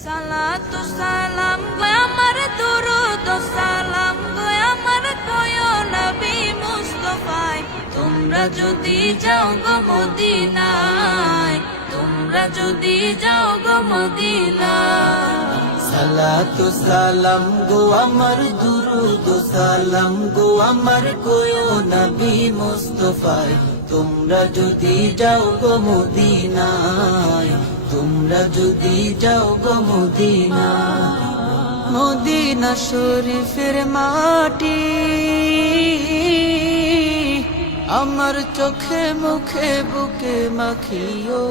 সালাতু সালাম গো আমার দুরুদ ও সালাম গো আমার কয়ো নবী মুস্তাফায় তোমরা যদি যাও গো মদিনায় তোমরা যদি যাও গো মদিনায় সালাতু সালাম গো আমার দুরুদ ও সালাম গো আমার কয়ো নবী মুস্তাফায় তোমরা যদি যাও গো মদিনায় তোমরা যদি যাও গো মদিনায় মদিনা শরীফের মাটি আমার চোখে মুখে বুকে মাখিও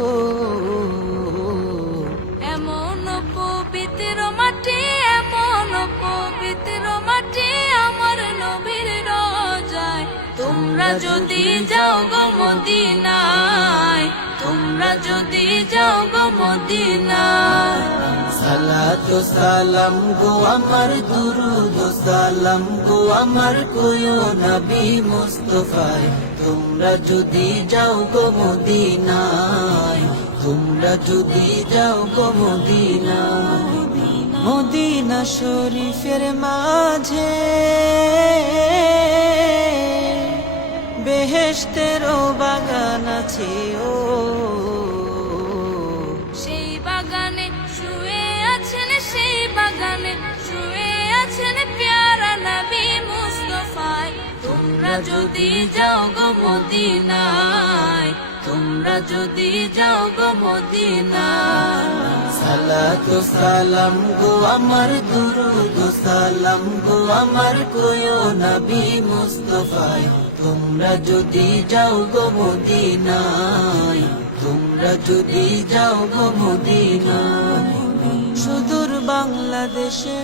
এমন পবিত্র মাটি এমন পবিত্র মাটি আমার নবীর রোজায় তোমরা যদি যাও গো মদিনায় তোমরা যদি যাও গো মদিনায় সালাতু সালাম গো আমার দুরুদ ও সালাম গো আমার কয়ো নবী মুস্তাফায় তোমরা যদি যাও গো মদিনায় তোমরা যদি যাও গো মদিনায় মদিনা শরীফের মাঝে বেহেশতেরও বাগান আছে ও সেই বাগানে শুয়ে আছেন সেই বাগানে শুয়ে আছেন প্যারা নবী মুস্তাফায় তোমরা যদি যাও গো মদিনায় তোমরা যদি যাও গো মদিনায় সালাতু সালাম গো আমার দুরুদ ও সালাম গো আমার কয়ো নবী মুস্তাফায় তোমরা যদি যাও গো মদিনায় তোমরা যদি যাও গো মদিনায় সুদূর বাংলাদেশে